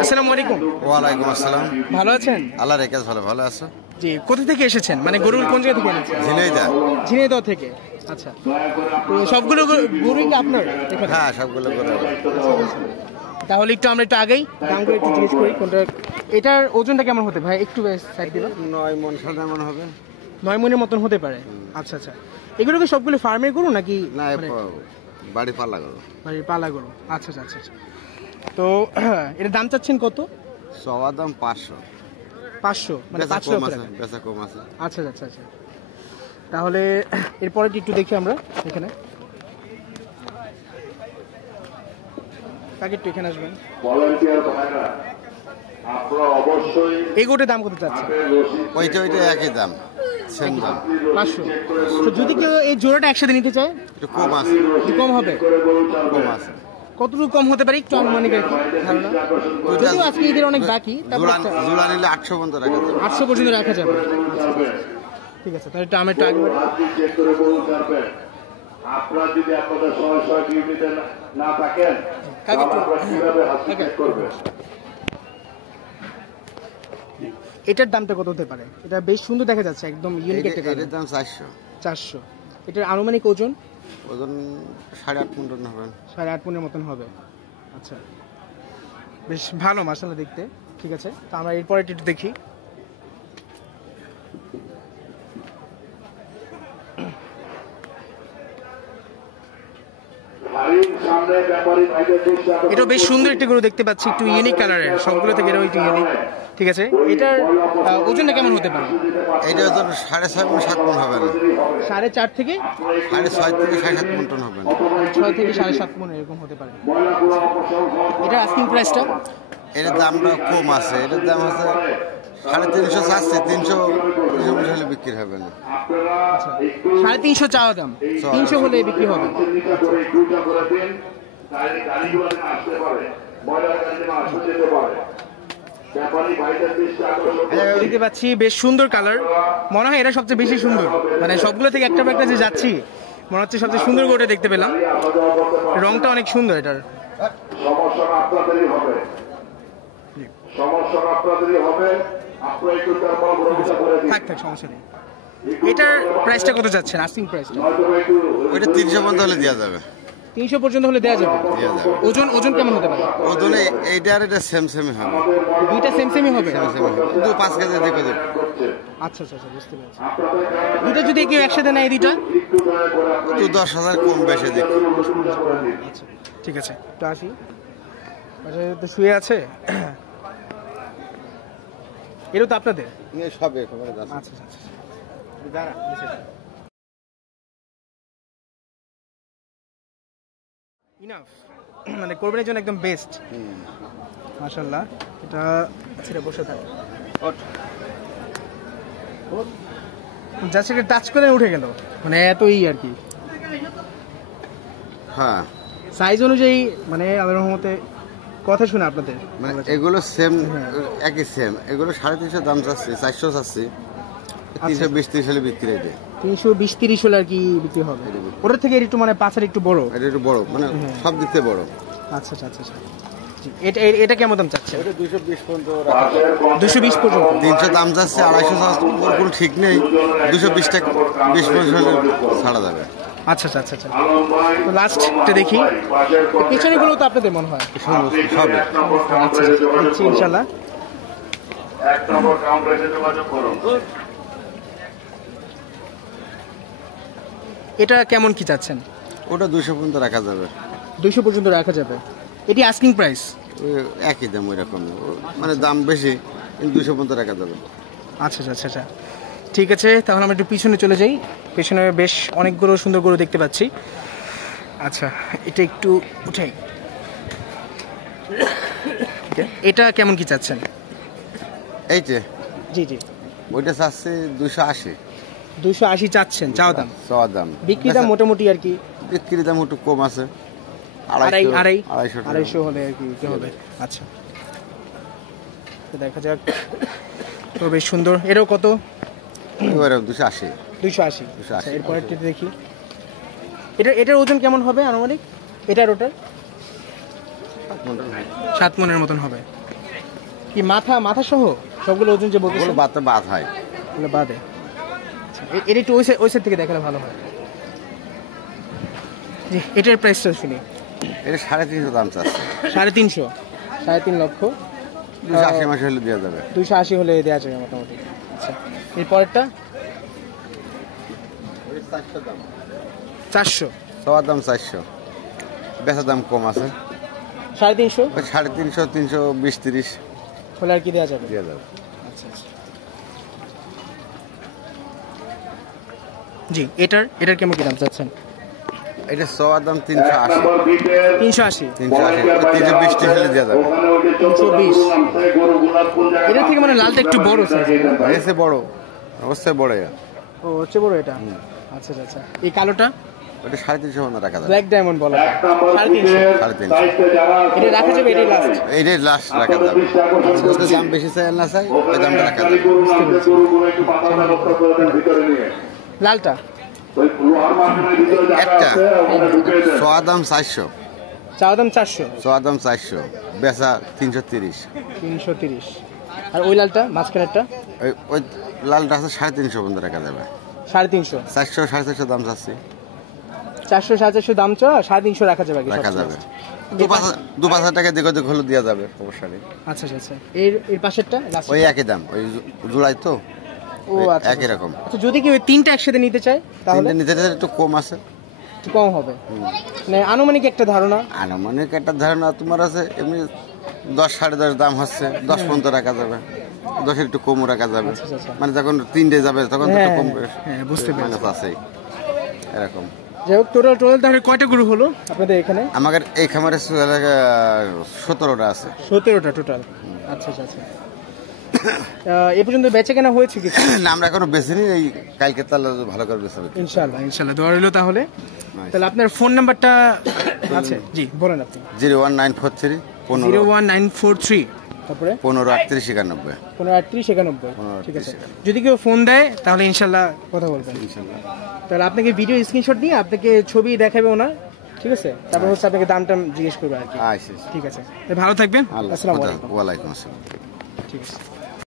আসসালামু আলাইকুম। ওয়ালাইকুম আসসালাম। ভালো আছেন? আল্লাহ রেখে ভালো আছো। জি, কোথা থেকে এসেছেন? মানে গরুর কোন জায়গা থেকে এনেছেন? ঝিনাইদহ। ঝিনাইদহ থেকে। আচ্ছা, তো সবগুলো গরুই কি আপনার এখানে? হ্যাঁ, সবগুলো গরু। তাহলে আমরা একটু আগেই দামগুলো একটু জিজ্ঞেস করি। কোনটা এটার ওজনটা কেমন হতে ভাই? একটু সাইড দিল। 9 মণ 9.5 মণ হবে। 9 মণের মতন হতে পারে। আচ্ছা আচ্ছা, এগুলো কি সবগুলো ফার্মের গরু নাকি না, বাড়ি পালা গরু। বাড়ির পালা গরু। আচ্ছা আচ্ছা আচ্ছা। তো এর দাম চাচ্ছেন কত? সবার দাম 500। 500 মানে 500 টাকা। বেচা কম আছে। আচ্ছা আচ্ছা আচ্ছা, তাহলে এরপরে একটু দেখি আমরা এখানে। কাকে একটু এখানে আসবেন। এই গোটের দাম কত চাচ্ছেন? ওইটা একই দাম, সেম দাম 500। তো যদি কেউ এই জোড়াটা একসাথে নিতে চায় একটু কম আছে। একটু কম হবে? কম আছে। কতটুকু কম হতে পারে একটু আনুমানিক আর কি ধারণা? যদিও আজকে ঈদের অনেক বাকি, জোড়া নিলে 800 পর্যন্ত রাখা যাবে। 800 পর্যন্ত রাখা যাবে। ঠিক আছে, তাহলে একটু আমি একটু আগে বাড়ি। আপনারা যদি আপনাদের সমস্যা ডিউটিতে না থাকেন এটার দামটা কত হতে পারে? এটা বেশ সুন্দর দেখা যাচ্ছে, একদম ইউনিক একটা কালার। এটার দাম 400। 400। এটার আনুমানিক ওজন 8.5 মণ হবে। 8.5 মণের মতন হবে। আচ্ছা, বেশ ভালো মাশাআল্লাহ দেখতে। ঠিক আছে, তো আমরা এরপরে একটু দেখি। এটা বেশ সুন্দর একটা গরু দেখতে পাচ্ছি, একটু ইউনিক কালারের, সবগুলো থেকে এটাও একটু ইউনিক। ঠিক আছে, এটার ওজনটা কেমন হতে পারে? এটা ওজন 6.5 মণ 7 মণ হবে না। 4.5 থেকে 6.5 থেকে 7.5 মণ হবে না। 6 থেকে 7.5 মণ এরকম হতে পারে। এটা আস্কিং প্রাইসটা? এর দামটা কম আছে। এটার দাম আছে 350 চাচ্ছে, 300 হলে বিক্রি হবে না। 350 চাওয়া দাম, 300 হলে বিক্রি হবে। দেখতে পাচ্ছি বেশ সুন্দর কালার, মনে হয় এটা সবচেয়ে বেশি সুন্দর। মানে সবগুলো থেকে একটা যে যাচ্ছি, মনে হচ্ছে সবচেয়ে সুন্দর গরুটা দেখতে পেলাম। রংটা অনেক সুন্দর এটার। থাক সমস্যা নেই। এটার প্রাইসটা কত যাচ্ছেন? আস্কিং প্রাইসটা? ওইটা 300 পর্যন্ত হলে দেওয়া যাবে। 300 পর্যন্ত হলে দেওয়া যাবে। ওজন কেমন হতে পারে? ওজনে এইটা আর এটা সেমই হবে। দুইটা সেমই হবে কিন্তু 5 কেজি দেখো দেব। আচ্ছা আচ্ছা আচ্ছা, বুঝতে পেরেছি। দুটো যদি কেউ একসাথে নেয় দুইটা তো 10,000 কম বেশি দেখো। আচ্ছা ঠিক আছে, তো আসি। আচ্ছা, তো শুয়ে আছে। এটা তো আপনাদের সবে। আচ্ছা আচ্ছা, দাঁড়া। ইনাফ, মানে কোরবানির জন্য একদম বেস্ট। মাশাআল্লাহ। এটা ছেড়ে বসে থাকে, জাস্ট এটা টাচ করে উঠে গেল, মানে এতই আর কি। হ্যাঁ, সাইজ অনুযায়ী মানে আল্লাহর রহমতে কথা শুনে আপনাদের মানে এগুলো সেম, একই সেম। এগুলো 350 দাম চাচ্ছি, 400 চাচ্ছি। 320-30 হলে বিক্রি হবে। 320-30 হলে আর কি বিক্রি হবে। ওটার থেকে একটু মানে পাঁচের একটু বড়, এটা একটু বড়, মানে সব দিক থেকে বড়। আচ্ছা আচ্ছা আচ্ছা। এটা কেমন দাম চাচ্ছে? এটা 220 পর্যন্ত। 220 পর্যন্ত। 300 দাম যাচ্ছে, 250 চাচ্ছে, কোনো ঠিক নেই। 220 টাকা 20 পয়সা হলে ছাড়া যাবে। আচ্ছা আচ্ছা আচ্ছা, তো লাস্টটা দেখি। পিছনে গুলো তো আপনাদের মনে হয় সবে। আচ্ছা, দেখছি ইনশাআল্লাহ। এক নম্বর কাউন্টারে যোগাযোগ করুন। এটা কেমন কি চাচ্ছেন? ওটা 200 পর্যন্ত রাখা যাবে। 200 পর্যন্ত রাখা যাবে। এটি আস্কিং প্রাইস? একই দাম, ওই রকম, মানে দাম বেশি, কিন্তু 200 পর্যন্ত রাখা যাবে। আচ্ছা আচ্ছা আচ্ছা, ঠিক আছে। তাহলে আমরা একটু পিছনে চলে যাই। পেছনে বেশ অনেকগুলো সুন্দর গরু দেখতে পাচ্ছি। আচ্ছা, এটা একটু উঠাই। এটা কেমন কি চাচ্ছেন? এইটা? জি জি, ওইটা চাচ্ছে 280। 280 চাচ্ছেন চাওয়া দাম? চাওয়া দাম। বিক্রি দাম মোটামুটি আর কি? বিক্রি দাম একটু কম আছে, 250 হলে আর কি কি হবে। আচ্ছা, তো দেখা যাক। তো বেশ সুন্দর। এরও কত? 280। 280। এরপরে দেখি, এটার ওজন কেমন হবে আনুমানিক? এটার ওটার 7 মণের মতন হবে। কি মাথা সহ সবগুলো ওজন যে বলতেছেন ওগুলো বাতে বাদ হয়। ওগুলো বাদে। আচ্ছা, এটা একটু ওই সাইড থেকে দেখালে ভালো হয়। জি, এটার প্রাইসটা শুনি। এটা 350 দাম চাচ্ছে। 3.5 3.5 লক্ষ। 280 মাসে হলে দেওয়া যাবে। 280 হলে দেওয়া যাবে মোটামুটি। আচ্ছা, এর পরেরটা 400। সবার দাম 400, বেচার দাম কম আছে। 350 ওই 350, 320, 30 হলে আর কি দেওয়া যাবে? দেওয়া যাবে। আচ্ছা আচ্ছা। জি, এটার কেমন কি দাম চাচ্ছেন? এটা সবার দাম 380। 380। 320 হলে দেওয়া যাবে। 320। এটা থেকে মানে লালটা একটু বড় সাইজ। এসে বড়, অবশ্যই বড়। ও, হচ্ছে বড় এটা। আচ্ছা আচ্ছা। এই কালোটা ওটা 350 মতো রাখা যাবে। ব্ল্যাক ডায়মন্ড বলা হয়। 350। 350 এটা রাখা যাবে, এটাই লাস্ট। এইটাই লাস্ট রাখা যাবে। যদি দাম বেশি চাই না চাই ওই দামটা রাখা যাবে। লালটা একটা সবার দাম 400, চাওয়া দাম 400। সবার দাম 400, বেচা 330। 330। আর ওই লালটা মাঝখানেরটা ওই লালটা আছে 350 পর্যন্ত রাখা যাবে। 350। 400, 450 দাম চাচ্ছি। 400 450 দাম চাওয়া, 350 রাখা যাবে আর কি রাখা সবচেয়ে যাবে। last। 2-5 টাকা দিকে দিকে হলে দেওয়া যাবে অবশ্যই। আচ্ছা আচ্ছা। এর পাশেরটা last। ওই একই দাম, ওই জুলাই তো ও আচ্ছা একই রকম। আচ্ছা, যদি কেউ তিনটা একসাথে নিতে চায় তাহলে তিনটে নিতে চাইলে একটু কম আছে, একটু কম হবে। মানে আনুমানিক একটা ধারণা। আনুমানিক একটা ধারণা তোমার আছে। এমনি 10, 10.5 দাম হচ্ছে, 10 পর্যন্ত রাখা যাবে। 10 একটু কমও রাখা যাবে। আচ্ছা, আচ্ছা। মানে যখন 3 যাবে তখন তো একটু কম করে। হ্যাঁ, বুঝতে পেরেছি। মাইনাস আছেই এরকম। যাই হোক, টোটাল তাহলে কয়টা গরু হলো আপনাদের এখানে? আমাদের এই খামারে 17টা আছে। 17টা টোটাল। আচ্ছা আচ্ছা। এ পর্যন্ত বেচে কেনা হয়েছে কিছু? না, আমরা এখনো বেশিনি। এই কালকে তাহলে ভালো করে বেচাবে। ইনশাল্লাহ দোয়া রইলো তাহলে। তাহলে আপনার ফোন নাম্বারটা আছে? জি, বলেন আপনি। 01943 01943 তারপরে 1538 91। 1538 91। ঠিক আছে, যদি কেউ ফোন দেয় তাহলে ইনশাল্লাহ কথা বলবেন। তাহলে আপনাকে ভিডিও স্ক্রিনশট দিয়ে আপনাকে ছবি দেখাবে ওনার, ঠিক আছে? তারপর হচ্ছে আপনাকে দাম টাম জিজ্ঞেস করবে আর কি। আচ্ছা, ঠিক আছে, ভালো থাকবেন। আসসালামু আলাইকুম। ওয়ালাইকুম আসসালাম। ঠিক আছে।